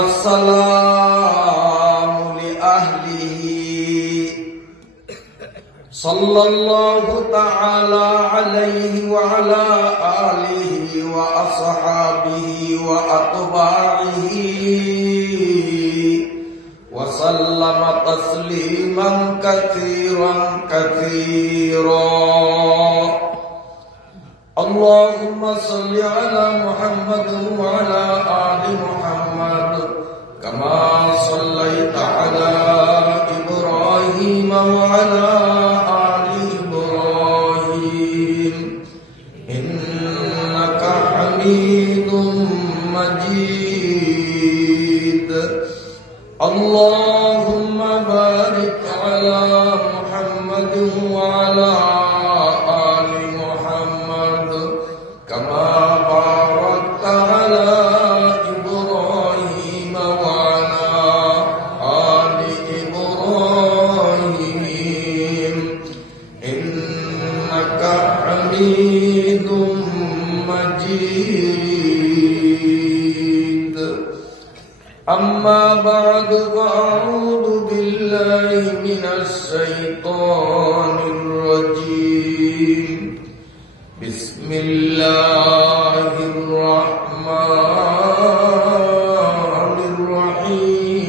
والسلام لأهله صلى الله تعالى عليه وعلى آله وأصحابه وأتباعه وسلم تسليما كثيرا كثيرا. اللهم صل على محمد وعلى آل محمد كما صليت على إبراهيم وعلى آل إبراهيم إنك حميد مجيد. اللهم بارك على محمد وعلى آل محمد كما باركت على إبراهيم وعلى آل إبراهيم إنك حميد مجيد. أما بعد فأعوذ بالله من الشيطان الرجيم. بسم الله الرحمن الرحيم.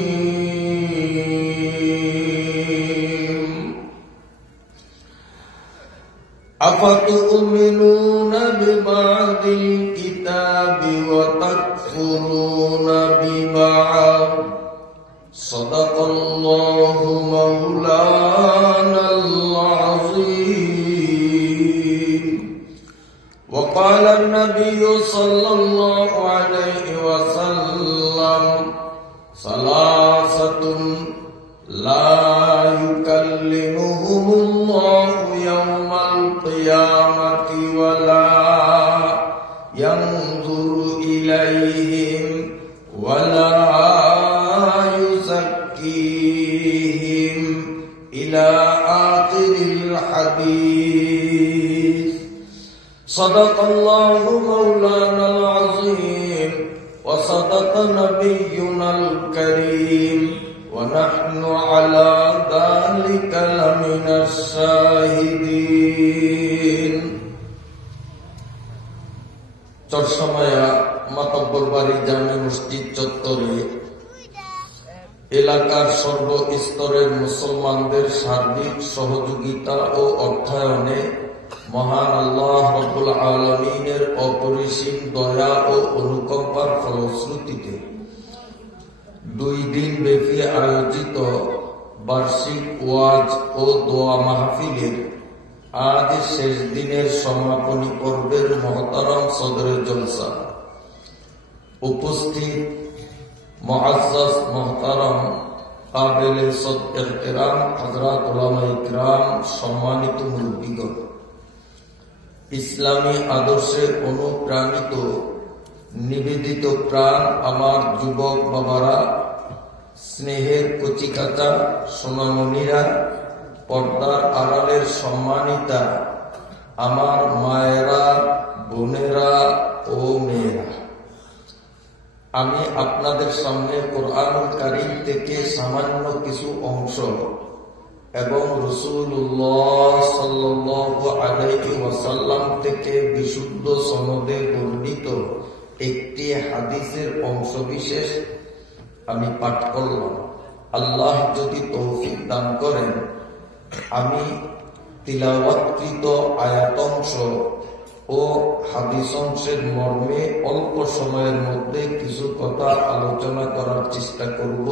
أفتؤمنون ببعض الكتاب وتكفرون ببعض. صدق الله مولانا العظيم. وقال النبي صلى الله عليه وسلم: ثلاثة لا يكلمهم الله يوم القيامة ولا ينظر إليهم ولا يزكيهم إلى آخر الحديث. صدق الله مولانا العظيم وصدق نبينا الكريم ونحن على ذلك لمن الشاهدين. চরসময়া মাতব্বর বাড়ি জামে মসজিদ চত্বরে এলাকার সর্বস্তরের মুসলমানদের সার্বিক সহযোগিতা ও অর্থায়নে মহান আল্লাহ রাব্বুল আলামিনের অপরিসীম দয়া ও অনুকম্পার ফলশ্রুতিতে 2 দিন ব্যাপী আয়োজিত বার্ষিক ওয়াজ ও দোয়া মাহফিলের আজ শেষ দিনের সমাপনী পর্বের মহতারাম সদরে জলসা উপস্থিত মুআজ্জাজ মুহতারাম কাবিলে ইহতিরাম হযরত উলামায়ে কিরাম, সম্মানিত মুরব্বিগণ, ইসলামী আদর্শে অনুপ্রাণিত নিবেদিত প্রাণ আমার যুবক বাবারা, স্নেহের কচিকাচা সোনামণিরা, পর্দার আড়ালের সম্মানিতা আমার মায়েরা, বোনেরা ও মেয়েরা, আমি আপনাদের সামনে কোরআনুল কারীম থেকে সামান্য কিছু অংশ এবং রাসূলুল্লাহ সাল্লাল্লাহু আলাইহি ওয়াসাল্লাম থেকে বিশুদ্ধ সনদে বর্ণিত একটি হাদিসের অংশবিশেষ আমি পাঠ করলাম। আল্লাহ যদি তৌফিক দান করেন, আমি তিলাওয়াতকৃত আয়াতাংশ ও হাদিস অংশের মর্মে অল্প সময়ের মধ্যে কিছু কথা আলোচনা করার চেষ্টা করব।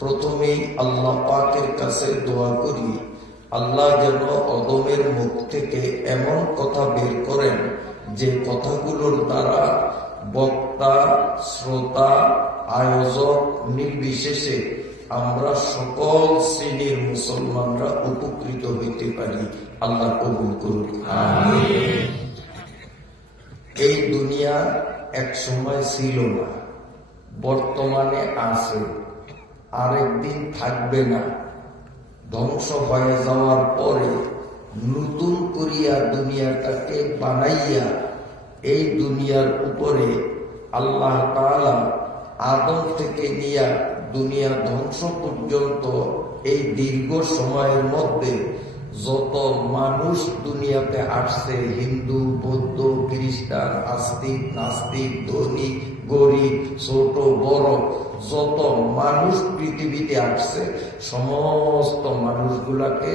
প্রথমেই আল্লাহ পাকের কাছে দোয়া করি, আল্লাহ যেন অদমের মুখ থেকে এমন কথা বের করেন যে কথাগুলোর দ্বারা বক্তা, শ্রোতা, আয়োজক নির্বিশেষে আমরা সকল শ্রেণীর মুসলমানরা উপকৃত হইতে পারি। আল্লাহ কবুল করুন, আমিন। এই দুনিয়া এক সময় ছিল না, বর্তমানে আছে, আরেকদিন থাকবে না। ধ্বংস হয়ে যাওয়ার পরে নতুন করিয়া দুনিয়াটাকে বানাইয়া এই দুনিয়ার উপরে আল্লাহ তাআলা আদম থেকে নিয়ে দুনিয়া ধ্বংস পর্যন্ত এই দীর্ঘ সময়ের মধ্যে যত মানুষ দুনিয়াতে আসছে, হিন্দু, বৌদ্ধ, খ্রিস্টান, আস্তিক, নাস্তিক, ধনী, গরিব, ছোট বড়, যত মানুষ পৃথিবীতে আসছে, সমস্ত মানুষগুলাকে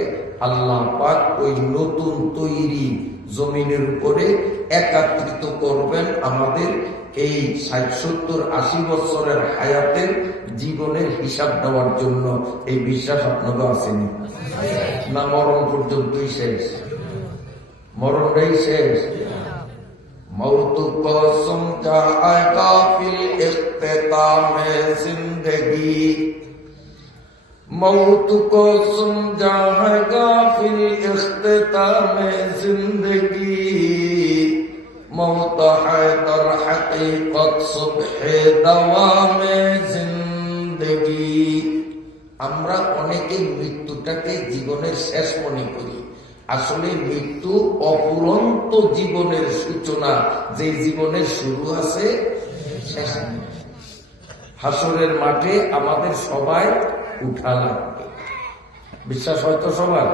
আল্লাহ পাক ওই নতুন তৈরি জমিনের উপরে একত্রিত করবেন আমাদের এই 60-70-80 বছরের হায়াতের জীবনের হিসাব দেওয়ার জন্য। এই বিশ্বাস আপনাদের আসেনি না? মরণ পর্যন্তই শেষ, মরণটাই শেষ। मौत को समझाएगा फिर इख्तितामे जिंदगी, मौत को समझाएगा फिर इख्तितामे जिंदगी, मौत है दर हकीकत सुबह दवामे जिंदगी। আমরা অনেকে মৃত্যুটাকে জীবনের শেষ মনে করি, আসলে মৃত্যু অপুরন্ত জীবনের সূচনা, যে জীবনের শুরু আছে শেষ নেই। হাসরের মাঠে আমাদের সবাই উঠা লাগবে, বিশ্বাস হয়তো সবার।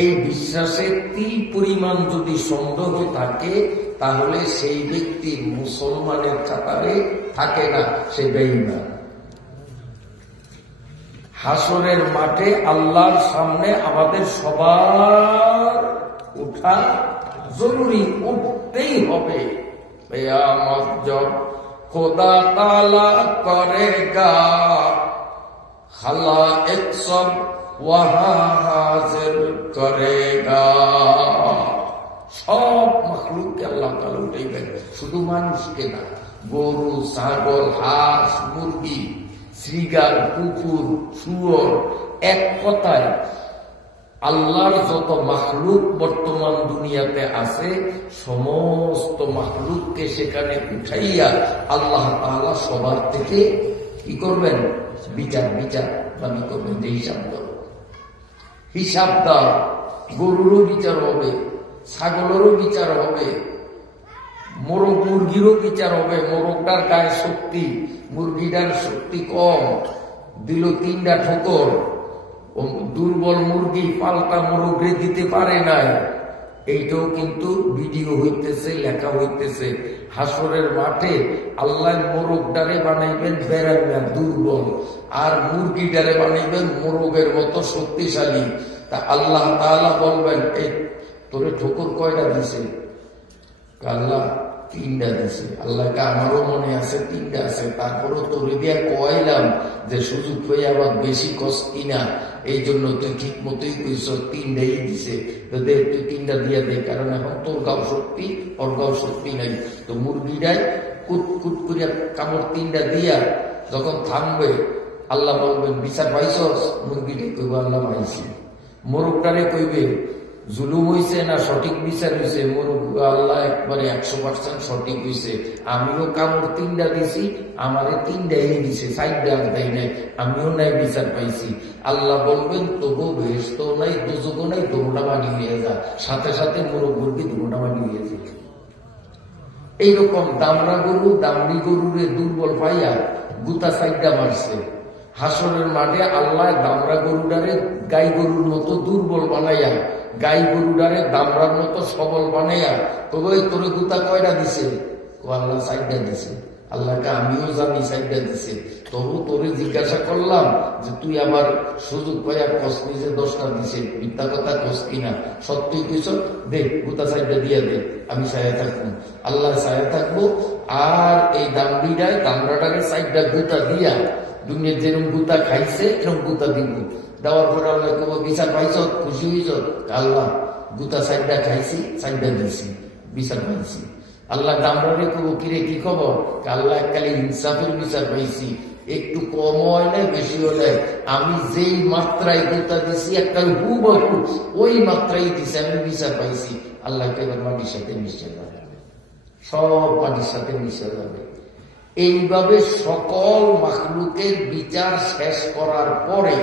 এই বিশ্বাসে তিল পরিমাণ যদি সন্দেহ থাকে তাহলে সেই ব্যক্তি মুসলমানের কাতারে থাকে না, সে বেঈমান। হাসরের মাঠে আল্লাহর সামনে আমাদের সবার উঠা জরুরি, উঠতেই হবে। কিয়ামত জব খোদা তাআলা করেগা, খালায়েক সব ওয়াহা হাজির করেগা। সব মাখলুককে আল্লাহ তাআলা উঠাইবেন, শুধু মানুষকে না। গরু, ছাগল, হাঁস, মুরগি, শ্রীগাল, কুকুর, শুয়োর, এক কথায় আল্লাহর যত মাখলুক বর্তমান দুনিয়াতে আছে সমস্ত মাখলুককে সেখানে উঠাইয়া আল্লাহ তাআলা সবার থেকে কি করবেন? বিচার দাবি করবেন, যে হিসাব দাও, হিসাব দাও। গরুরও বিচার হবে, ছাগলেরও বিচার হবে, মোরগ মুরগিরও বিচার হবে। মোরগটার গায়ে শক্তি, মুরগিটার শক্তি কম, দিল 3টা ঠোকর। দুর্বল মুরগি পাল্টা মোরগে দিতে পারে নাই। এইটাও কিন্তু ভিডিও হইতেছে, লেখা হইতেছে। হাসরের মাঠে আল্লাহ মোরগটারে বানাইবেন বেড়াইয়া দুর্বল, আর মুরগিটারে বানাইবেন মোরগের মতো শক্তিশালী। তা আল্লাহ তাআলা বলবেন, এই তোরে ঠোকর কয়টা দিছে? আল্লাহ 3টা দিছে। আল্লাহকে আমারও মনে আছে 3টা আছে, তারপরও তোরে দিয়া কয়লাম যে সুযোগ হয়ে আবার বেশি কষ্ট কিনা, এই জন্য তুই ঠিক মতোই কইস, 3টাই দিছে। তো দেখ তুই 3টা দিয়া দে, কারণ এখন তোর গাও শক্তি, ওর গাও শক্তি নাই। তো মুরগিটাই কুট কুট করিয়া কামড় 3টা দিয়া যখন থামবে, আল্লাহ বলবেন বিচার পাইছস? মুরগিটাই কইব আল্লাহ পাইছি। মোরগটারে কইবে জুলুম হইছে না সঠিক বিচার হইছে? মোরগ আল্লাহ একবারে 100% সঠিক হইছে, আমিও কামড় 3টা দিছি, আমারে 3টাই দিছে, 4টা দেয় নাই, আমিও নাই বিচার পাইছি। আল্লাহ বলবেন তবু বেহেশত নাই, দুজকও নাই, দুটোটা বাড়ি হয়ে যা। সাথে সাথে মোরগ মুরগি দুটোটা বাড়ি হয়ে যায়। এইরকম দামড়া গরু দামড়ি গরুরে দুর্বল পাইয়া গুতা 4টা মারছে। হাসরের মাঠে আল্লাহ দামড়া গরুটারে গাই গরুর মতো দুর্বল বানাইয়া, গাই গরুটারে দামড়ার মতো সবল বানাইয়া, তবে তোরে গুতা কয়টা দিছে? আল্লাহ 4টা দিছে। আল্লাহকে আমিও জানি 4টা দিছে, তবু তোরে জিজ্ঞাসা করলাম যে তুই আবার সুযোগ পাইয়া কষ্ট নিজে 10টা দিছে, মিথ্যা কথা কস কিনা? সত্যি কইছ, দে গুতা 4টা দিয়া দে, আমি ছায়া থাকবো। আল্লাহ ছায়া থাকবো। আর এই দামড়াটাকে 4টা গুতা দিয়া দুনিয়ার যেরকম গুতা খাইছে এরকম গুতা দিব। দেওয়ার পরে আল্লাহ কব বিচার পাইছ, খুশি হইছ? আল্লাহ গুতা 4টা খাইছি, 4টা দিছি, বিচার পাইছি। আল্লাহ দামড়ারে কব কিরে কি খবর? আল্লাহ এককালে ইনসাফের বিচার পাইছি, একটু কম হয় না বেশি হলে আমি যেই মাত্রায় গুতা দিছি এককাল হুবহু ওই মাত্রায় দিছি, আমি বিচার পাইছি। আল্লাহকে এবার মাটির সাথে মিশে যাবে, সব মাটির সাথে মিশে যাবে। এইভাবে সকল মাখলুকের বিচার শেষ করার পরে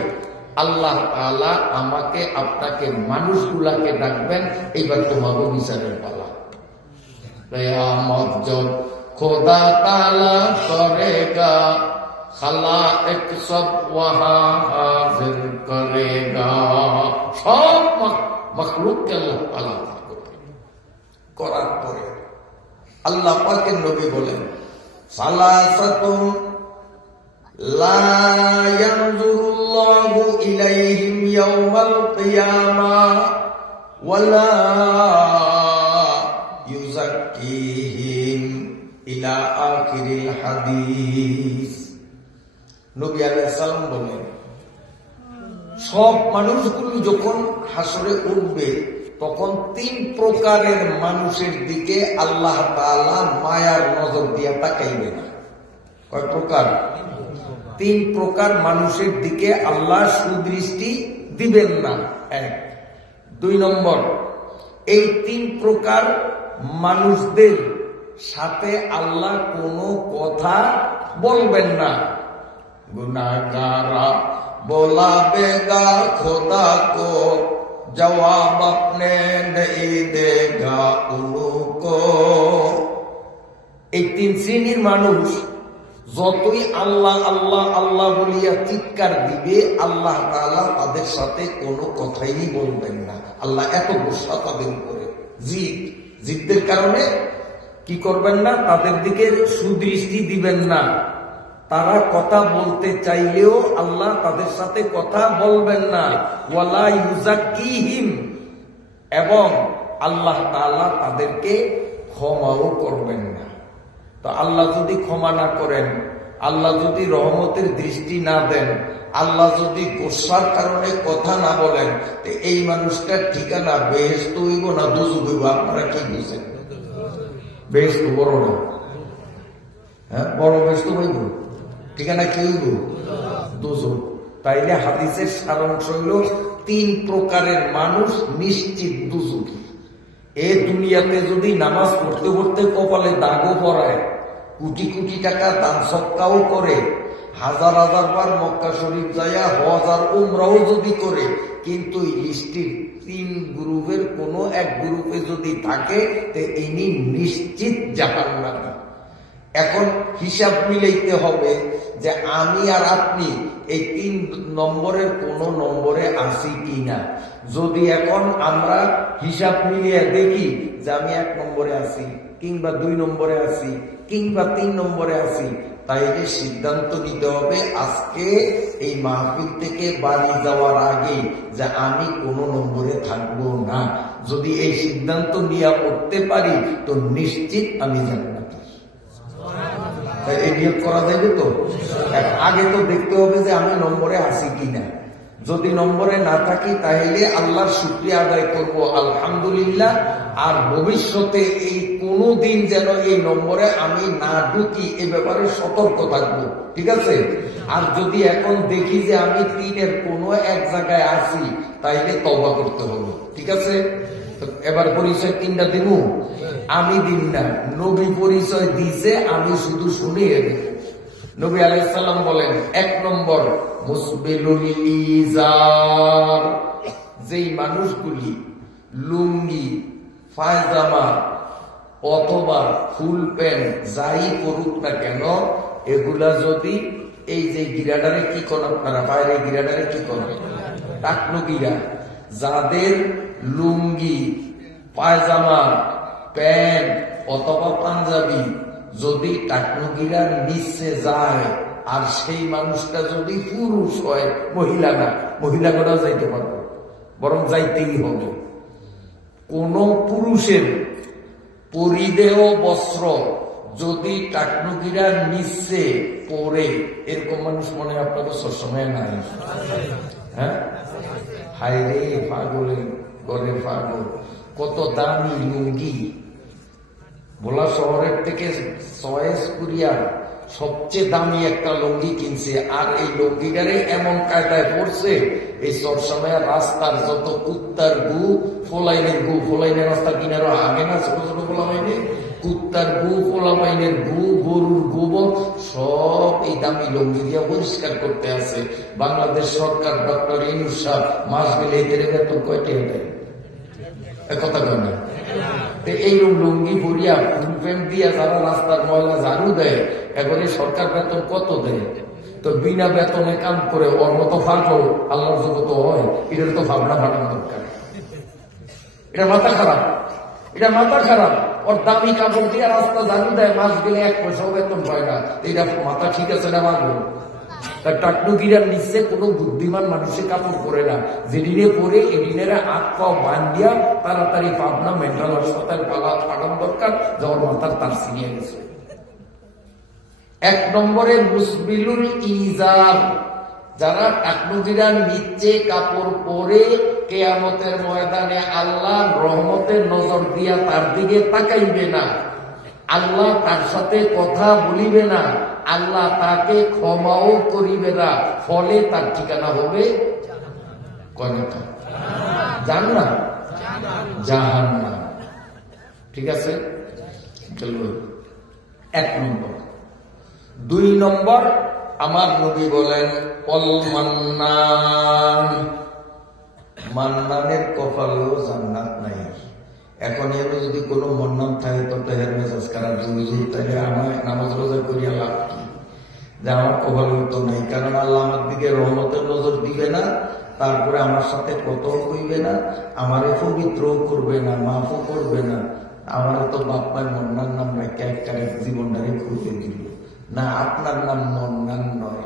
আল্লাহ তাআলা আমাকে আপনাকে মানুষগুলাকে ডাকবেন, এইবার তোমাকে বিচারের পালা। কিয়ামত জব खुदा ताला करेगा, खलाइक सब वहां हाजिर करेगा। সব মখলুককে আল্লাহ তাআলা করার পরে আল্লাহ পাকের নবী বলেন, সালাসাতুন লা ইয়ানজুরুল্লাহু ইলাইহিম ইয়াওমাল কিয়ামাহ ওয়ালা ইউযাক্কিহিম ইলা আখিরিল হাদিস। নবী আলাইহিস সালাম বলেন, সব মানুষগুলো যখন হাসরে উঠবে তখন 3 প্রকারের মানুষের দিকে আল্লাহ তাআলা মায়ার নজর দিয়ে তাকাইবে না। কয় প্রকার? 3 প্রকার মানুষের দিকে আল্লাহ সুদৃষ্টি দিবেন না। 1। 2 নম্বর, এই 3 প্রকার মানুষদের সাথে আল্লাহ কোনো কথা বলবেন না। গুনাহগারা बोलाबेगा खुदा को, जवाब अपने नहीं देगा उनको। এই 3 শ্রেণীর মানুষ যতই আল্লাহ আল্লাহ আল্লাহ বলিয়া চিৎকার দিবে, আল্লাহ তাআলা তাদের সাথে কোনো কথাই বলবেন না। আল্লাহ এত গুসা তাদের উপরে, জিদদের কারণে কি করবেন না? তাদের দিকে সুদৃষ্টি দিবেন না। তারা কথা বলতে চাইলেও আল্লাহ তাদের সাথে কথা বলবেন না। ওয়ালা ইউযাক্কিহিম, এবং আল্লাহ তাআলা তাদেরকে ক্ষমাও করবেন না। তো আল্লাহ যদি ক্ষমা না করেন, আল্লাহ যদি রহমতের দৃষ্টি না দেন, আল্লাহ যদি গোসার কারণে কথা না বলেন, তো এই মানুষটার ঠিকানা বেহেশত হইব না দোজখ হইব? আপনারা কি বুঝেন? বেহেশত বড় না? হ্যাঁ, বড় বেহেশত হইব, ঠিকানা কি হইব? দোজখ। তাইলে হাদিসের সারাংশ হইল 3 প্রকারের মানুষ নিশ্চিত দোজখী। এ দুনিয়াতে যদি নামাজ পড়তে পড়তে কপালে দাগও পড়ায়, কোটি কোটি টাকা দান সদকাও করে, হাজার হাজার বার মক্কা শরীফ যাইয়া হজ আর উমরাও যদি করে, কিন্তু লিস্টির 3 গ্রুপের কোনো এক গ্রুপে যদি থাকে, তে ইনি নিশ্চিত জাহান্নামী। এখন হিসাব মিলাইতে হবে যে আমি আর আপনি এই 3 নম্বরের কোন নম্বরে আছি কিনা। যদি এখন আমরা হিসাব মিলিয়ে দেখি যে আমি 1 নম্বরে আছি, কিংবা 2 নম্বরে আছি, কিংবা 3 নম্বরে আছি, তাইলে সিদ্ধান্ত নিতে হবে আজকে এই মাহফিল থেকে বাড়ি যাওয়ার আগে যে আমি কোন নম্বরে থাকবো না। যদি এই সিদ্ধান্ত নিয়ে উঠতে পারি তো নিশ্চিত আমি জান্নাতি। এই নিয়োগ করা যাবে তো? আগে তো দেখতে হবে যে আমি নম্বরে আছি কিনা। যদি নম্বরে না থাকি তাহলে আল্লাহর শুকরিয়া আদায় করব, আলহামদুলিল্লাহ। আর ভবিষ্যতে এই কোনো দিন যেন এই নম্বরে আমি না ঢুকি, এ ব্যাপারে সতর্ক থাকবো, ঠিক আছে? আর যদি এখন দেখি যে আমি 3-এর কোনো এক জায়গায় আছি, তাইলে তওবা করতে হবে, ঠিক আছে? এবার পরিচয় 3টা দিব, আমি দিন না, নবী পরিচয় দিছে, আমি শুধু শুনিয়ে দিই। নবী আলাইহিস সালাম বলেন, 1 নম্বর মুসবিলুল ইজার, যেই মানুষগুলি লুঙ্গি, পায়জামা অথবা ফুল প্যান্ট যাই পরুক না কেন, এগুলা যদি এই যে গিরাডারে কি করেন আপনারা, বাইরে গিরাডারে কি করেন, টাকনো গিরা, যাদের লুঙ্গি, পায়জামা, প্যান্ট অথবা পাঞ্জাবি যদি টাকনুগিরার নিচে যায়, আর সেই মানুষটা যদি পুরুষ হয়, মহিলা না, মহিলাগুলো যাইতে পারবে, বরং যাইতেই হবে। কোন পুরুষের পরিধেয় বস্ত্র যদি টাকনুগিরার নিচে পড়ে, এরকম মানুষ মনে হয় আপনাদের সবসময় নাই? হ্যাঁ, হায় রে পাগলের ঘরে পাগল, কত দামি লুঙ্গি। ভোলা শহরের থেকে চয়েস করিয়া সবচেয়ে দামি একটা লুঙ্গি কিনছে, আর এই লুঙ্গিটারে এমন কায়দায় পড়ছে, এই সবসময় রাস্তার যত কুত্তার গু, ফোলাইনের গু, ফোলাইনের রাস্তা কিনারও আগে না ছোট ছোট ফোলাইনে, কুত্তার গু, ফোলাইনের গু, গরুর গোবর সব এই দামি লুঙ্গি দিয়ে পরিষ্কার করতে আছে। বাংলাদেশ সরকার ডক্টর ইউনূস সাহেব মাস গেলে এদের বেতন কয়টি দেয়? কথা কয় না? এই লুঙ্গি পরিয়া ফুলপেন দিয়ে যারা রাস্তার ময়লা ঝাড়ু দেয়, এবারে সরকার বেতন কত দেয়? তো বিনা বেতনে কাম করে ওর মতো ফাঁকো আল্লাহর জগত হয়, এটার তো ভাবনা ফাটানো দরকার। এটা মাথা খারাপ, এটা মাথা খারাপ। ওর দামি কাপড় দিয়ে রাস্তা ঝাড়ু দেয়, মাস গেলে 1 পয়সাও বেতন পায় না। এটা মাথা ঠিক আছে না মানবো? টাকটুকিরার নিচ্ছে কোনো বুদ্ধিমান মানুষের কাপড় পরে না, যেদিনে পরে এদিনের হাত পাও বান্ধিয়া তাড়াতাড়ি পাবনা মেন্টাল হাসপাতাল পাঠানো দরকার, যাওয়ার মাথার তার ছিনিয়ে গেছে। 1 নম্বরে মুসবিলুল ইজার, যারা টাকটুকিরা নিচ্ছে কাপড় পরে কিয়ামতের ময়দানে আল্লাহ রহমতের নজর দিয়া তার দিকে তাকাইবে না, আল্লাহ তার সাথে কথা বলিবে না, আল্লাহ তাকে ক্ষমাও করিবে না, ফলে তার ঠিকানা হবে জান্নাত, জাহান্নাম। ঠিক আছে, 1 নম্বর। 2 নম্বর, আমার নবী বলেন অল মান্নান, মান্নানের কপালেও জান্নাত নাই। এখন এর যদি কোনো মন্নান থাকে তো তাদের মেজাজ খারাপ, তাহলে আমার নামাজ রোজা করিয়া লাভ কি? যে আমার কপালে তো নেই, কারণ আল্লাহ আমার দিকে রহমতের নজর দিবে না, তারপরে আমার সাথে কথাও কইবে না, আমারে পবিত্রও করবে না, মাফও করবে না। আমার তো বাপ মায়ের মন্নার নাম রেখে একটা জীবনটারে খুঁজে দিল না। আপনার নাম মন্নান নয়,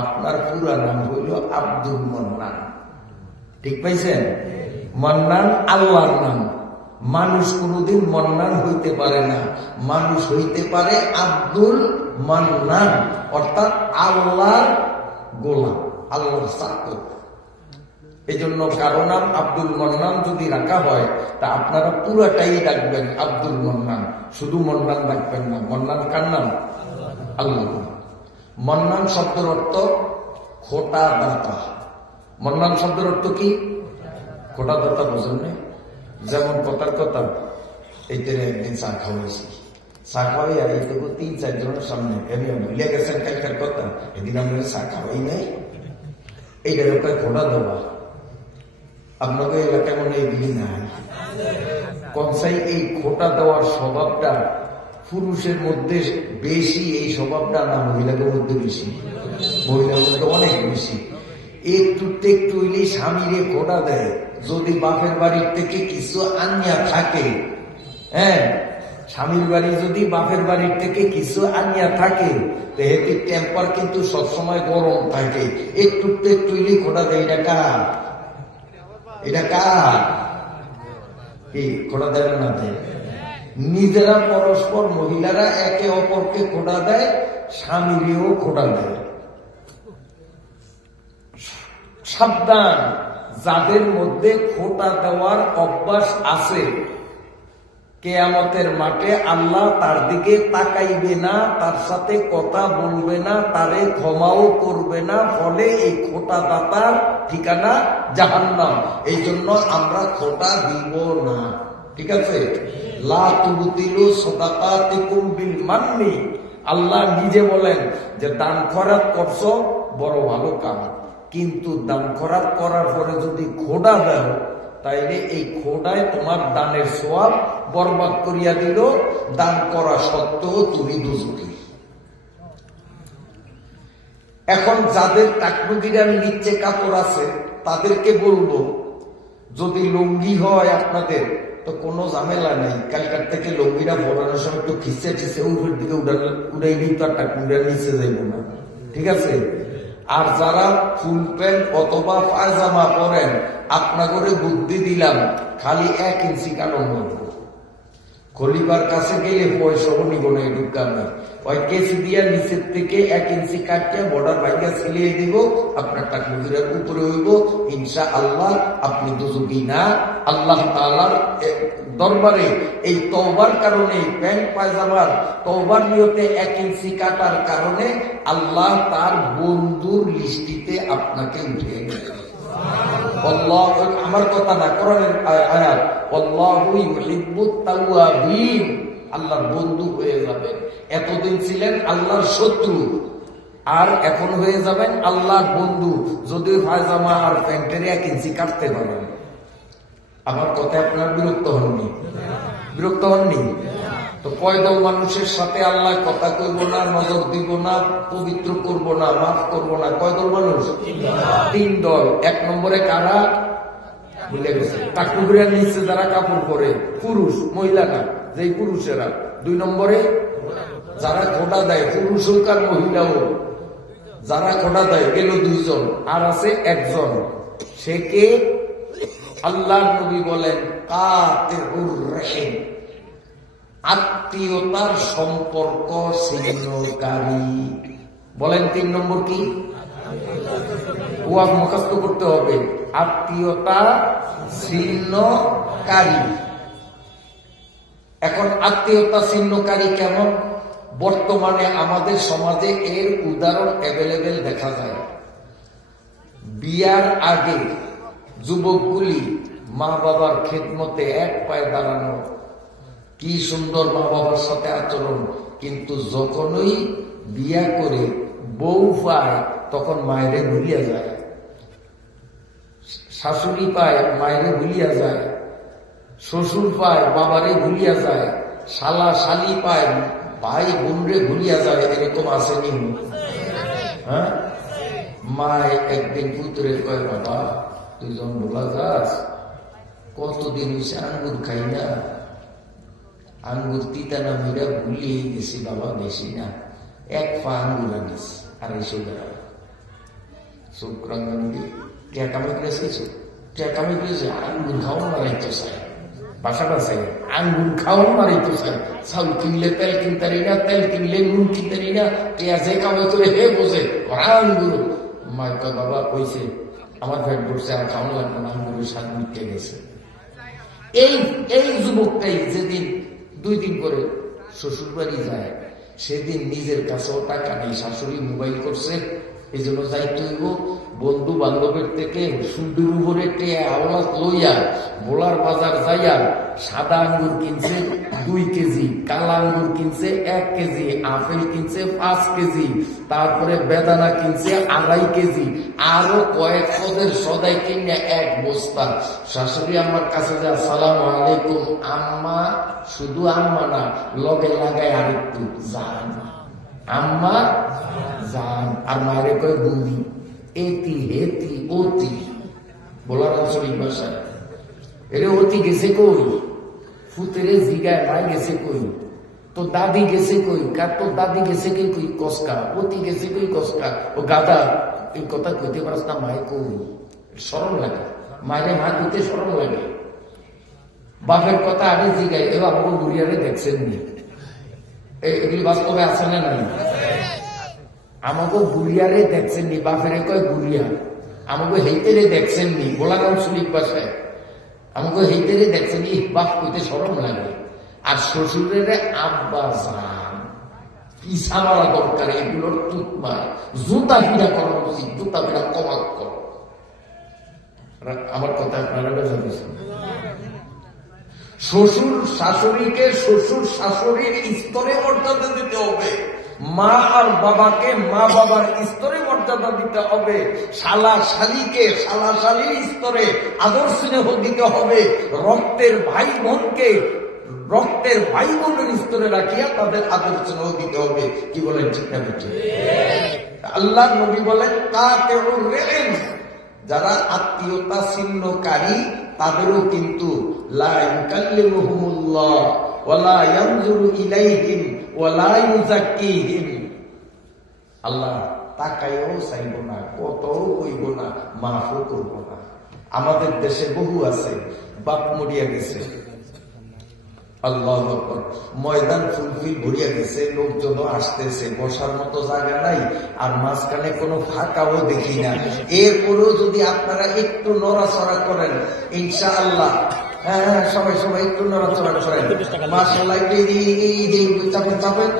আপনার পুরা নাম হইল আব্দুল মন্নান। ঠিক পাইছেন? মন্নান আল্লাহর নাম। মানুষ কোনদিন মন্নান হইতে পারে না, মানুষ হইতে পারে আব্দুল মান্নান, অর্থাৎ আল্লাহর গোলাম, আল্লাহর চাকর। এই জন্য কারো নাম আব্দুল মান্নান যদি রাখা হয় তা আপনারা পুরাটাই ডাকবেন আব্দুল মান্নান, শুধু মন্নান রাখবেন না। মন্নান কার নাম? আল্লাহ। মন্নান শব্দের অর্থ খোটা দাতা। মন্নান শব্দের অর্থ কি? খোটা দাতা। বোঝেন না? যেমন কথার কথা, এইটারে একদিন চা খাওয়াইছি, চা খাওয়াই আর এইটুকু 3-4 জনের সামনে এমনি ভুলে গেছেন কালকার কথা, এদিন আমরা চা খাওয়াই নাই, এইটার ওকে খোটা দেওয়া। আপনাকে এলাকায় মনে এগুলি নাই কনসাই। এই খোটা দেওয়ার স্বভাবটা পুরুষের মধ্যে বেশি, এই স্বভাবটা না মহিলাদের মধ্যে বেশি? মহিলার মধ্যে অনেক বেশি। একটু হইলেই স্বামীরে খোটা দেয়। যদি বাপের বাড়ির থেকে কিছু আনিয়া থাকে, হ্যাঁ, স্বামীর বাড়ি যদি বাপের বাড়ির থেকে কিছু আনিয়া থাকে, হেতির টেম্পার কিন্তু সবসময় গরম থাকে। একটু হইলেই খোটা দেয়। এটা কার? এটা কার? কি খোটা দেবে না? দেয়। নিজেরা পরস্পর, মহিলারা একে অপরকে খোটা দেয়, স্বামীরেও খোটা দেয়। সাবধান, যাদের মধ্যে খোটা দেওয়ার অভ্যাস আছে, কিয়ামতের মাঠে আল্লাহ তার দিকে তাকাইবে না, তার সাথে কথা বলবে না, তারে ক্ষমাও করবে না, ফলে এই খোটা দাতার ঠিকানা জাহান্নাম। এই জন্য আমরা খোটা দিব না। ঠিক আছে? লা তুবতিলু সাদাকাতিকুম বিল মান্নি, আল্লাহ নিজে বলেন যে দান খয়রাত করছো বড় ভালো কাজ, কিন্তু দান খয়রাত করার পরে যদি খোটা দাও তাইলে এই খোটায় তোমার দানের সওয়াব বরবাদ করিয়া দিল, দান করা সত্ত্বেও তুমি দুজকি। এখন যাদের টাকনুগিরার নিচে কাপড় আছে তাদেরকে বলবো, যদি লুঙ্গি হয় আপনাদের তো কোনো ঝামেলা নেই, কালকার থেকে লুঙ্গিরা পরানোর সময় একটু খিচে উপরের দিকে উড়াইলেই তো আর টাকনুগিরা নিচে যাইব না। ঠিক আছে? আর যারা ফুল প্যান্ট অথবা পায়জামা পরেন, আপনাকে বুদ্ধি দিলাম, খালি 1 ইঞ্চি কাটন করবো। খলিবার কাছে গেলে পয়সাও নিব না, ঢুকাবে ওই কেসি দিয়া নিচের থেকে 1 ইঞ্চি কাটিয়া বর্ডার ভাইয়া ছিলিয়ে দিব, আপনার টাকনুগিরার উপরে হইব। ইনশা আল্লাহ আপনি দুজুকি না। আল্লাহ তাআলার দরবারে এই তওবার কারণে, প্যান্ট পায়জামার তওবার নিয়তে 1 ইঞ্চি কাটার কারণে আল্লাহ তার বন্ধুর লিস্টিতে আপনাকে উঠিয়ে গেছে। আমার কথা না, কোরআনের আয়াত, আল্লাহু ইউহিব্বুত তাওয়াবিন, আল্লাহর বন্ধু হয়ে যাবেন। এতদিন ছিলেন আল্লাহর শত্রু, আর এখন হয়ে যাবেন আল্লাহর বন্ধু, যদি পায়জামা আর প্যান্টের 1 ইঞ্চি কাটতে পারেন। আমার কথা আপনার বিরক্ত হননি? বিরক্ত হননি? তো কয়দল মানুষের সাথে আল্লাহ কথা কইব না, নজর দিব না, পবিত্র করব না, মাফ করব না? কয়দল মানুষ? 3 দল। 1 নম্বরে কারা? ভুলে গেছে। কাঠুরিয়ার নিচে যারা কাপড় পরে, পুরুষ, মহিলা না, যেই পুরুষেরা। 2 নম্বরে যারা খোঁটা দেয়, পুরুষ হোক আর মহিলা হোক, যারা খোঁটা দেয়, গেল 2 জন। আর আছে 1 জন। সে কে? আল্লাহ নবী বলেন কাতিউর রহিম, আত্মীয়তার সম্পর্ক ছিন্নকারী। বলেন 3 নম্বর কি? ওয়াজ মুখস্থ করতে হবে। আত্মীয়তা ছিন্নকারী। এখন আত্মীয়তা ছিন্নকারী কেমন? বর্তমানে আমাদের সমাজে এর উদাহরণ অ্যাভেলেবেল দেখা যায়। বিয়ার আগে যুবকগুলি মা বাবার খেদমতে এক পায়ে দাঁড়ানো, কি সুন্দর মা বাবার সাথে আচরণ, কিন্তু যখনই বিয়া করে বউ পায় তখন মায়েরে ভুলিয়া যায়, শাশুড়ি পায় মায়েরে ভুলিয়া যায়, শ্বশুর পায় বাবারে ভুলিয়া যায়, শালা শালি পায় ভাই বোনরে ভুলিয়া যায়। এরকম আসেনি? হ্যাঁ। মায় একদিন পুত্রে কয়, বাবা তুই যখন ভোলা যাস, কতদিন হয়েছে আঙ্গুর খাই না, আঙ্গুর তিতা না মেয়েরা ভুলিয়ে গেছি বাবা, বেশি না, 1 পা আঙ্গুর আনিস, 250 টাকা। শুক্রাঙ্গি টেকামে গেছে, টেকামে গেছে, আঙ্গুর খাওয়ান মারাইতে চাই, বাসাটা চাই, আঙ্গুর খাওয়ান মারাইতে চাই। চাউল কিনলে তেল কিনতারি না, তেল কিনলে নুন কিনতারি না, পেঁয়াজে কামে করে হে বোঝে আঙ্গুর। মায়ের বাবা কইছে আমার পেট ভরছে, আর খাওয়ান লাগবে না, আঙ্গুরের স্বাদ মিটে গেছে। এই যুবকটাই যেদিন 2 দিন করে শ্বশুর বাড়ি যায়, সেদিন নিজের কাছেও টাকা নেই, শাশুড়ি মোবাইল করছে, এই জন্য যাইতে হইব বন্ধু বান্ধবের থেকে সুন্দর উপরে আওলাদ লইয়া বোলার বাজার যাইয়া সাদা আঙ্গুর কিনছে 2 কেজি, কালা আঙ্গুর কিনছে 1 কেজি, আপেল কিনছে 5 কেজি, তারপরে বেদানা কিনছে 2.5 কেজি, আরো কয়েক পদের সদাই কিনে 1 বস্তা। শাশুড়ি আমার কাছে যা, আসসালামু আলাইকুম আম্মা, শুধু আম্মা না, লগে লাগায় আরেকটু জান, আম্মা জান। আর মায়ের কয় বুড়ি, এতি হেতি অতি, বলার আঞ্চলিক ভাষায়। এরে অতি গেছে কই? ফুতেরে জিগায় মাই গেছে কই? তো দাদি গেছে কই? কার তো দাদি গেছে কি কই? কসকা। অতি গেছে কই? কসকা। ও গাদা, এই কথা কইতে পারস না, মায় কই? শরম লাগে, মায়ের মা কইতে শরম লাগে। বাপের কথা আগে জিগাই, এবার আমাকে বুড়িয়ারে দেখছেন নি? এগুলি বাস্তবে আছে না নাই? আমাকে বুড়িয়ারে দেখছেন নি? বাপেরে কয় বুড়িয়া, আমাকে হেইতেরে দেখছেন নি? বলার আঞ্চলিক ভাষায় আমাকে হেইতেরে দেখছেন নি, বাপ কইতে শরম লাগে। আর শ্বশুরের আব্বা জান, পিছা মারা দরকার, এগুলোর তুতমা জুতা ফিরা করা উচিত, জুতা ফিরা কমাক কর। আমার কথা আপনারা বুঝেছেন? শ্বশুর শাশুড়িকে শ্বশুর শাশুড়ির স্তরে মর্যাদা দিতে হবে, মা আর বাবাকে মা বাবার স্তরে মর্যাদা দিতে হবে, শালা শালিকে শালা শালির স্তরে আদর স্নেহ দিতে হবে, রক্তের ভাই বোনকে রক্তের ভাই বোনের স্তরে রাখিয়া তাদের আদর স্নেহ দিতে হবে। কি বলেন? ঠিক না বেঠিক? আল্লাহ নবী বলেন কাতিউর রহিম, যারা আত্মীয়তা ছিন্নকারী তাদেরও কিন্তু লা ইউকাল্লিমুহুমুল্লাহ ওয়া লা ইয়ানজুরু ইলাইহিম ওয়া লা ইউযাক্কিহিম, আল্লাহ তাকায়ও চাইব না, কতও কইব না, মাফও করব না। আমাদের দেশে বহু আছে, বাপ মরিয়া গেছে, আল্লাহু আকবার, ময়দান ফুলফিল ভরিয়া গেছে, লোকজন আসতেছে, বসার মতো জায়গা নাই, আর মাঝখানে কোনো ফাঁকাও দেখি না। এরপরেও যদি আপনারা একটু নড়াচড়া করেন, ইনশাআল্লাহ, হ্যাঁ সবাই সবাই একটু নড়াচড়া করেন, মাশাআল্লাহ, চাপেন চাপেন,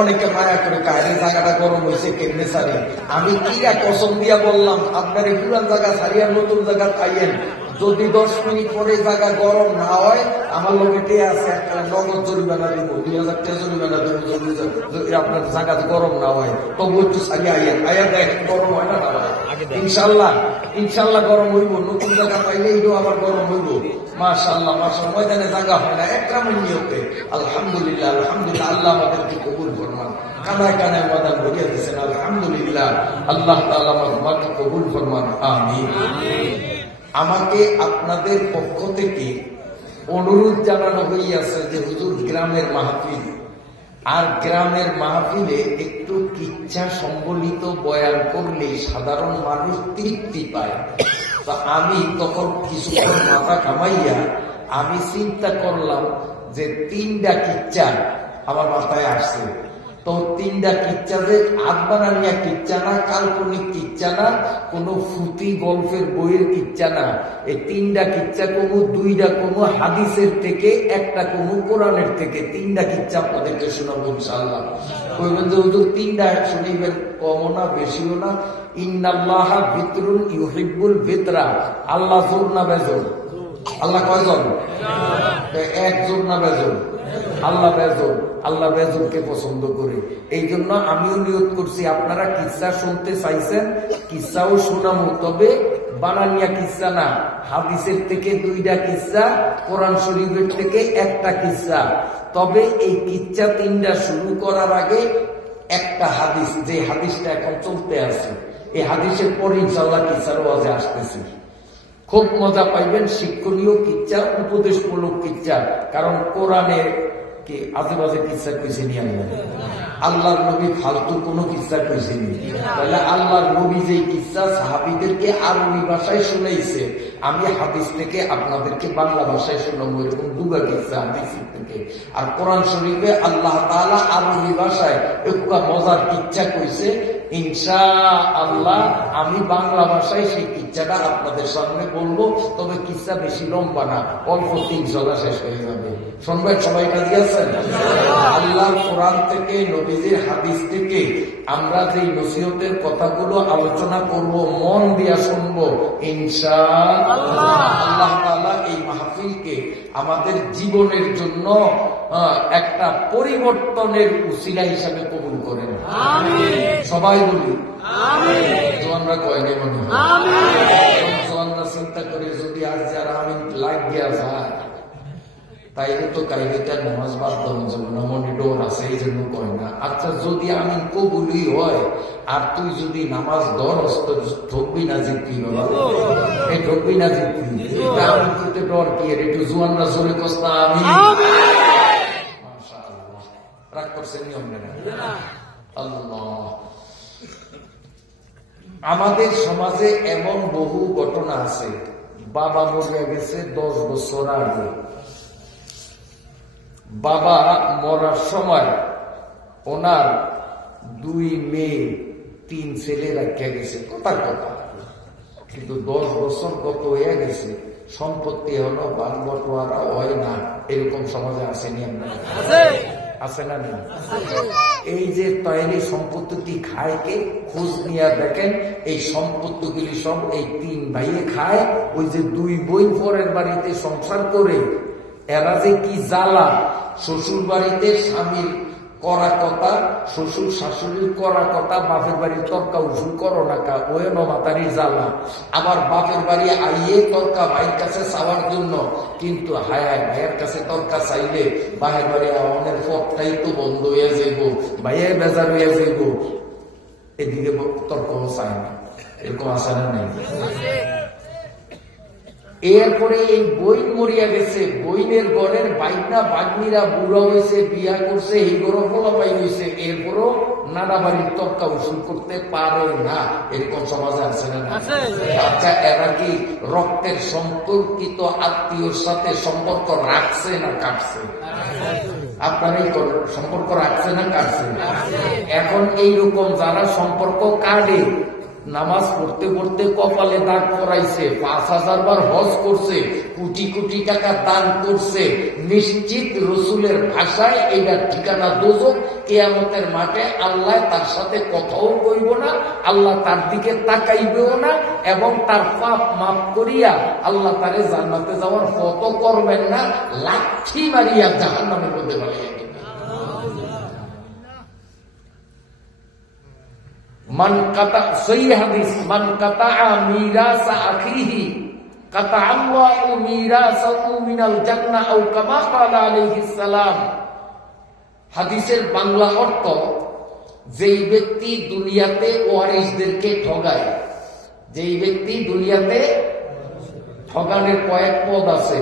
অনেকে মায়া করে কাহিনী জায়গাটা গরম হয়েছে কেমনে সারি। আমি কিরা কসম দিয়া বললাম, আপনার এই পুরান জায়গা সারিয়া নতুন জায়গা খাইয়েন, যদি 10 মিনিট পরে জায়গা গরম না হয়, আমার লোকে আছে একটা নগদ জরিমানা দিব, 2000 টাকা জরিমানা দিব, আপনার জায়গা গরম না হয়, তবু একটু সারিয়া আইয়েন, আয়া দেখেন গরম হয় না। ইনশাল্লাহ ইনশাল্লাহ গরম হইব, নতুন জায়গা পাইলে এটাও আবার গরম হইব। মাশাআল্লাহ মাশাআল্লাহ, ময়দানে জায়গা হয় না একরামের নিয়তে। আলহামদুলিল্লাহ আলহামদুলিল্লাহ, আল্লাহ আমাদেরকে কবুল ফরমান। কানায় কানায় ময়দান ভরিয়ে দিয়েছেন, আলহামদুলিল্লাহ। আল্লাহ তাআলা আমাকে কবুল ফরমান, আমিন। আমাকে আপনাদের পক্ষ থেকে অনুরোধ জানানো হইয়াছে যে হুজুর গ্রামের মাহফিল, আর গ্রামের মাহফিলে একটু কিচ্ছা সম্বলিত বয়ান করলে সাধারণ মানুষ তৃপ্তি পায়। তো আমি তখন কিছুক্ষণ মাথা কামাইয়া আমি চিন্তা করলাম যে 3টা কিচ্ছা আমার মাথায় আসছে। তো 3টা কিচ্ছা যে আদবানানিয়া কিচ্ছা না, কাল্পনিক কিচ্ছা না, কোন ফুতি গল্পের বইয়ের কিচ্ছা না। এই 3টা কিচ্ছা কোনো 2টা কোনো হাদিসের থেকে, একটা কোনো কোরআনের থেকে। 3টা কিচ্ছা আপনাদেরকে শোনাবো ইনশাআল্লাহ। কইবেন যে হুজুর 3টা শুনিবেন, কমও না বেশিও না। ইন্নাল্লাহা বিতরুন ইউহিব্বুল বিতরা। আল্লাহ জোর না বেজোর? আল্লাহ কয়জন? এক জোর না বেজোর? আল্লাহ বেজোর। আল্লাহ বেজোরকে পছন্দ করে। এই জন্য আমিও নিয়ত করছি, আপনারা কিচ্ছা শুনতে চাইছেন, কিচ্ছাও শোনাবো, তবে বানানিয়া কিচ্ছা না। হাদিসের থেকে 2টা কিচ্ছা, কোরআন শরীফের থেকে একটা কিচ্ছা। তবে এই কিচ্ছা 3টা শুরু করার আগে একটা হাদিস, যে হাদিসটা এখন চলতে আছে, এই হাদিসের পরে ইনশাআল্লাহ কিচ্ছার ওয়াজে আসতেছি। খুব মজা পাইবেন, শিক্ষণীয় কিচ্ছা, উপদেশমূলক কিচ্ছা। কারণ কোরআনের কি আজেবাজে কিচ্ছা কইছেনি? আল্লাহর নবী ফালতু কোনো কিচ্ছা কইছেনি? তাহলে আল্লাহর নবী যে কিচ্ছা সাহাবীদেরকে আরবি ভাষায় শুনাইছে, আমি হাদিস থেকে আপনাদেরকে বাংলা ভাষায় শোনাবো। এরকম 2টা কিচ্ছা হাদিস থেকে। আর কোরআন শরীফে আল্লাহ তাআলা আরবি ভাষায় একটা মজার কিচ্ছা কইছে। ইনশাআল্লাহ আমি বাংলা ভাষায় সেই কিচ্ছাটা আপনাদের সামনে বলবো। তবে কিচ্ছা বেশি লম্বা না, অল্প 3 জলা শেষ হয়ে যাবে। শুনবেন সবাই? রাজি আছেন? আল্লাহর কোরআন থেকে, নবীজির হাদিস থেকে আমরা যে নসিহতের কথাগুলো আলোচনা করব, মন দিয়া শুনবো ইনশাআল্লাহ। আল্লাহ তাআলা এই মাহফিলকে আমাদের জীবনের জন্য একটা পরিবর্তনের উসিলা হিসাবে কবুল করেন, আমিন। সবাই বলি আমিন। জোয়ানরা কয়নি মনে হয়? আমিন। জোয়ানরা চিন্তা করে যদি আজ যারা আমি লাগ গিয়া যায়, তাইলে তো কাইলেটার নামাজ বাদ দেওয়া যাবে না, মনে ডোর আছে, এই জন্য কয় না। আচ্ছা যদি আমি কবুলই হয়, আর তুই যদি নামাজ ধরস, তো ঠকবি না জিতবি? এই ঠকবি না জিতবি? আমি করতে ডর কি? একটু জোয়ানরা জোরে কস্তা আমি। মাশাআল্লাহ, রাগ করছেন নিয়ম না? আল্লাহ। আমাদের সমাজে এমন বহু ঘটনা আছে। বাবা মরে গেছে 10 বছর আগে। বাবা মরার সময় ওনার 2 মেয়ে 3 ছেলে রাখিয়া গেছে, কথা কথা। কিন্তু 10 বছর কত হয়ে গেছে, সম্পত্তি হলো ভাগ বটোয়ারা হয় না। এরকম সমাজে আসেনি? আপনার আছে না? নেই? এই যে তৈরি সম্পত্তি খায় কে? খোঁজ নিয়ে দেখেন, এই সম্পত্তিগুলি সব এই 3 ভাইয়ে খায়। ওই যে 2 বোন পরের বাড়িতে সংসার করে, এরা যে কি জ্বালা। শ্বশুর বাড়িতে স্বামীর করা কথা, শ্বশুর শাশুড়ির করা কথা, বাপের বাড়ির তর্কা উসুল করো না কা, ওয়ে নমাতারির জ্বালা। আবার বাপের বাড়ি আইয়ে তর্কা ভাইয়ের কাছে চাওয়ার জন্য। কিন্তু হায় হায়, ভাইয়ের কাছে তর্কা চাইলে বাপের বাড়ি আমাদের পথটাই তো বন্ধ হয়ে যাইব, ভাইয়ে বেজার হয়ে যাইব। এদিকে তর্ক চায় না। এরকম আসে না? নেই? এরপরে এই বইন মরিয়া গেছে, বইনের ঘরের বাইনা বাগনিরা বুড়া হয়েছে, বিয়া করছে, এই গরম ফলাপাই হয়েছে, এরপরও নানা বাড়ির তর্কা উসুল করতে পারে না। এরকম সমাজে আছে না? আচ্ছা, এরা কি রক্তের সম্পর্কিত আত্মীয়র সাথে সম্পর্ক রাখছে না কাটছে? আপনার এই সম্পর্ক রাখছে না কাটছে? এখন এইরকম যারা সম্পর্ক কাটে, নামাজ পড়তে পড়তে কপালে দাগ পড়াইছে, 5000 বার হজ করছে, কোটি কোটি টাকা দান করছে, নিশ্চিত রসুলের ভাষায় এইটার ঠিকানা দোজখ। কিয়ামতের মাঠে আল্লাহ তার সাথে কথাও কইব না, আল্লাহ তার দিকে তাকাইবেও না, এবং তার পাপ মাফ করিয়া আল্লাহ তারে জান্নাতে যাওয়ার পথও করবেন না, লাঠি মারিয়া জাহান্নামের মধ্যে বাড়িয়ে দিবেন। মান কাতা, সহি হাদিস, মান কাতা মিরাসা আখিহি কাতাআল্লাহু মিরাসাহু মিনাল জান্নাহ আও কামা ক্বালা আলাইহিস সালাম। হাদিসের বাংলা অর্থ, যেই ব্যক্তি দুনিয়াতে ওয়ারিসদেরকে ঠগায়, যেই ব্যক্তি দুনিয়াতে ঠগানের কয়েক পদ আছে,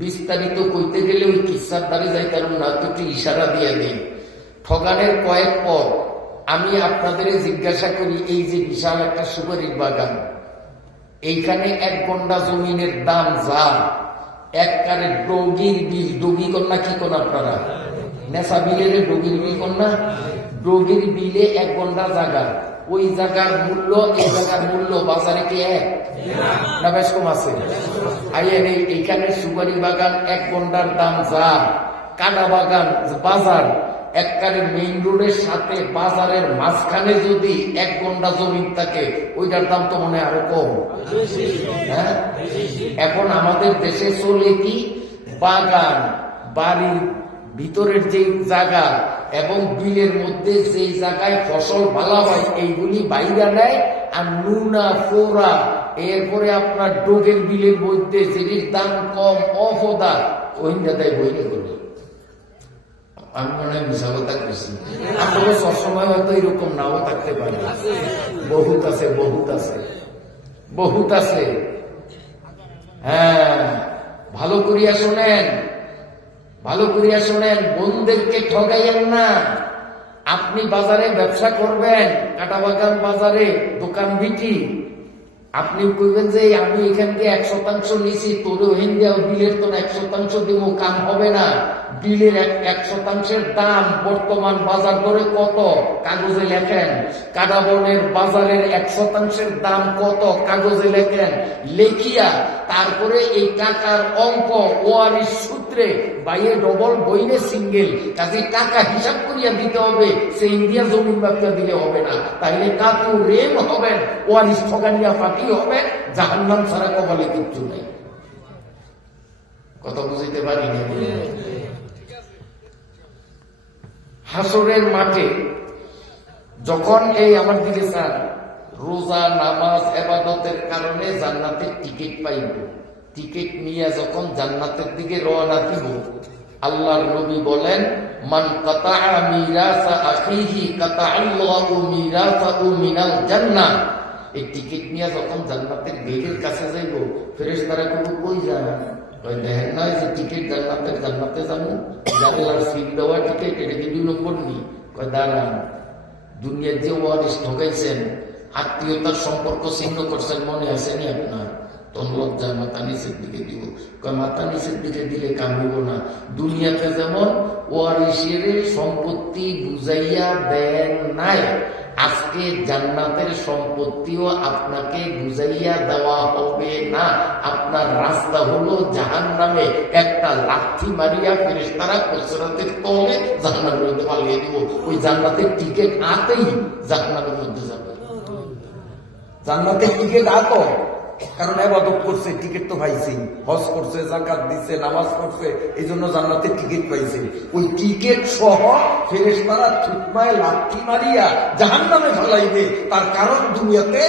বিস্তারিত কইতে গেলে ওই কিচ্ছার দ্বারে যাই, কারণ না তো একটু ইশারা দিয়ে দেই। ঠগানের কয়েক পদ আমি আপনাদের জিজ্ঞাসা করি, এই যে বিশাল একটা সুপারির বাগান, এইখানে 1 গন্ডা জমিনের দাম যা, এককারে ডগির বিল, ডগি কন্যা কি কোন আপনারা নেশা বিলের ডগির বিল কন্যা, ডগির বিলে 1 গন্ডা জায়গা, ওই জায়গার মূল্য এই জায়গার মূল্য বাজারে কি এক না বেশ কম আছে? আইয়ের এইখানে সুপারি বাগান 1 গন্ডার দাম যা, কাটা বাগান বাজার একবারে মেইন রোডের সাথে বাজারের মাঝখানে যদি 1 গন্ডা জমি থাকে, ওইটার দাম তো মনে আরো কম। হ্যাঁ, এখন আমাদের দেশে চলে কি বাগান, বাড়ির ভিতরের যে জায়গা এবং বিলের মধ্যে যেই জায়গায় ফসল ভালো হয় এইগুলি বাইরা নেয়, আর নুনা ফোরা এরপরে আপনার ডোগের বিলের মধ্যে যেটির দাম কম অফদা ওইটা দেয় বইনে করে। আমি মনে হয় মিশা কথা কইছি, আসলে সবসময় হয়তো এরকম নাও থাকতে পারে, বহুত আছে বহুত আছে বহুত আছে। হ্যাঁ, ভালো করিয়া শোনেন, ভালো করিয়া শোনেন, বোনদেরকে ঠগাইয়েন না। আপনি বাজারে ব্যবসা করবেন, কাটাবাগান বাজারে দোকান বিক্রি, আপনি কইবেন যে আমি এখান থেকে 1% নিছি, তোরও হিন্দিয়াও বিলের তো 1% দিব, কাম হবে না। বিলের 1% দাম বর্তমান বাজার দরে কত কাগজে লেখেন, কাটাবনের বাজারের 1% দাম কত কাগজে লেখেন, লেখিয়া তারপরে এই টাকার অঙ্ক ওয়ারিশ সূত্রে বাইরে ডবল বইনে সিঙ্গেল, কাজে টাকা হিসাব করিয়া দিতে হবে। সে ইন্ডিয়া জমিন বাচ্চা দিলে হবে না, তাইলে কাকু রেম হবেন, ওয়ারিশ ঠগানিয়া পাতি হবে, জাহান্নাম ছাড়া কপালে কিচ্ছু নেই। কথা বুঝতে পারি না? হাসরের মাঠে যখন এই আমার দিকে স্যার রোজা নামাজ ইবাদতের কারণে জান্নাতের টিকিট পাইব, টিকিট নিয়ে যখন জান্নাতের দিকে রওনা দিব, আল্লাহর নবী বলেন, মান কাতাআ মিরাসা আখিহি কাতাআল্লাহু মিরাসাহু মিনাল জান্নাহ। এই টিকিট নিয়ে যখন জান্নাতের গেটের কাছে যাইব, ফেরেশতারা কই যান? দেখেন না যে টিকিট জান্নাতের জান্নাতে যাবো, জানলার সিট দেওয়া টিকিট, এটা কি 2 নম্বর নি? দাঁড়ান, দুনিয়ার যে ওয়ারিশ ঠকাইছেন, আত্মীয়তার সম্পর্ক ছিন্ন করছেন, মনে আসেনি আপনার? তখন লজ্জায় মাথা নিচের দিকে দিব। মাথা নিচের দিকে দিলে কাম হইব না। দুনিয়াতে যেমন ওয়ারিশের সম্পত্তি বুঝাইয়া দেন নাই, আজকে জান্নাতের সম্পত্তিও আপনাকে বুঝাইয়া দেওয়া হবে না। আপনার রাস্তা হলো জাহান্নামে, একটা লাঠি মারিয়া ফেরেশতারা কসরতের তলে জাহান্নামের মধ্যে পালিয়ে দিব। ওই জান্নাতের টিকিট আতেই জাহান্নামের মধ্যে যাবে। জান্নাতের টিকিট আত, কারণ ইবাদত করছে, টিকিট তো পাইছে, হজ করছে, যাকাত দিছে, নামাজ পড়ছে, এই জন্য জান্নাতের টিকিট পাইছে। ওই টিকিট সহ ফেরেশতারা থুতমায় লাঠি মারিয়া জাহান্নামে ফেলাইবে। তার কারণ দুনিয়াতে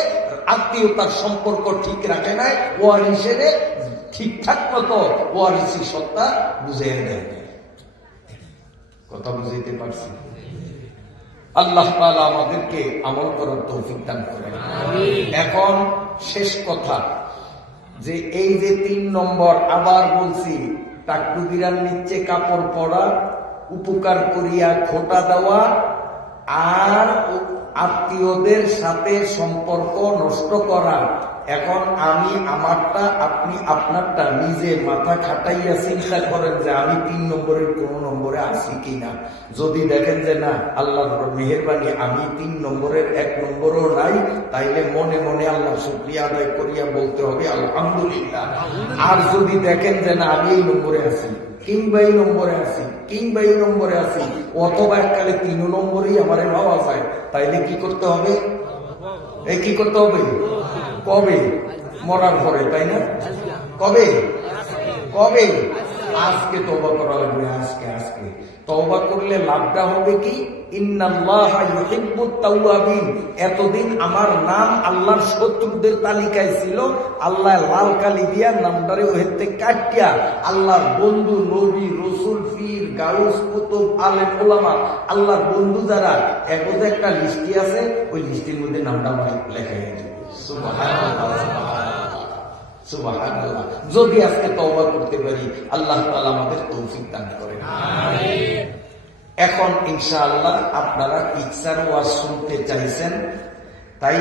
আত্মীয়তার সম্পর্ক ঠিক রাখে নাই, ওয়ারিশের ঠিকঠাক মতো ওয়ারিসি সত্তা বুঝিয়ে দেয়। কথা বুঝাইতে পারছি? আল্লাহ তাআলা আমাদেরকে আমল করার তৌফিক দান করেন। এখন শেষ কথা, যে এই যে 3 নম্বর, আবার বলছি, টাকটুকিরার নিচে কাপড় পরা, উপকার করিয়া খোটা দেওয়া, আর আত্মীয়দের সাথে সম্পর্ক নষ্ট করা। এখন আমি আমারটা, আপনি আপনারটা নিজে মাথা খাটাইয়া চিন্তা করেন যে আমি 3 নম্বরের কোন নম্বরে আছি কিনা। যদি দেখেন যে না, আল্লাহর মেহেরবানি আমি 3 নম্বরের 1 নম্বরও নাই, তাইলে মনে মনে আল্লাহ শুকরিয়া আদায় করিয়া বলতে হবে আলহামদুলিল্লাহ। আর যদি দেখেন যে না, আমি এই নম্বরে আছি, কিংবা এই নম্বরে আছি, কিংবা এই নম্বরে আছি, অথবা এককালে 3 নম্বরেই আমার ভাবা যায়, তাইলে কি করতে হবে? এই কি করতে হবে? কবে? মরার পরে, তাই না? কবে? কবে? আজকে তওবা করা লাগবে। আজকে তওবা করলে লাভটা হবে কি, ইন্নাল্লাহা ইউহিব্বুত তাওয়াবিন। এতদিন আমার নাম আল্লাহর শত্রুদের তালিকায় ছিল, আল্লাহ লাল কালি দিয়া নামটারে ওহেতে কাটিয়া আল্লাহর বন্ধু, নবী, রসুল, পীর, গাউস, কুতুব, আলেম, ওলামা, আল্লাহর বন্ধু যারা একদে একটা লিস্টি আছে, ওই লিস্টির মধ্যে নামটা আমার লেখা গেছে। সুবহানাল্লাহ। যদি আজকে তওবা করতে পারি, আল্লাহ তাআলা আমাদের তৌফিক দান করেন। এখন ইনশাআল্লাহ আপনারা পিকচার ওয়াজ শুনতে চাইছেন, তাই